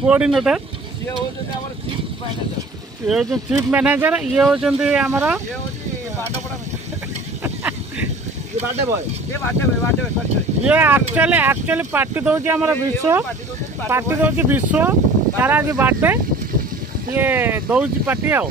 coordinator ये chief manager ये होचंदी हमर ये एक्चुअली पार्टी दौर आमर विश्व सारा आज बर्थडे ये दौर पार्टी आओ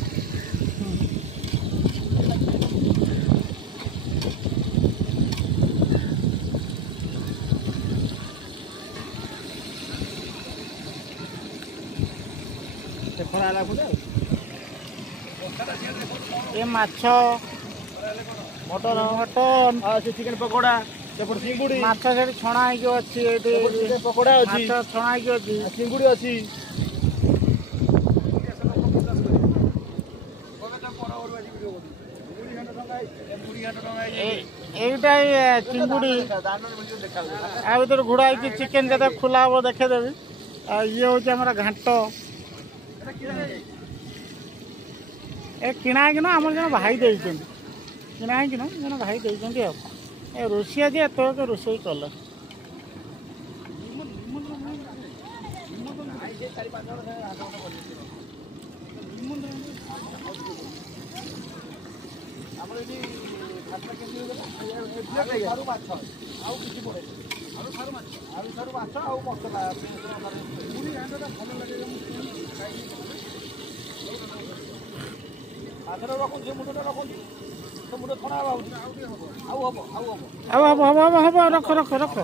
ये माछ मटन मटन चिकेन पकोड़ा चिंगुड़ी माछ से छणा अच्छी पकोड़ा अच्छी छणा अच्छी चिंगुड़ी अच्छी এইটা চিংগুড়ি আর ভিতরে ঘোড়াই কি চিকেন যেটা খোলা হব দেখে দেবি ইয়ে হচ্ছে আমার ঘাট ए किणा है आम जन भाई देते किणा है जन भाई देते रोषिया जी एत रोषे कले रख रख रख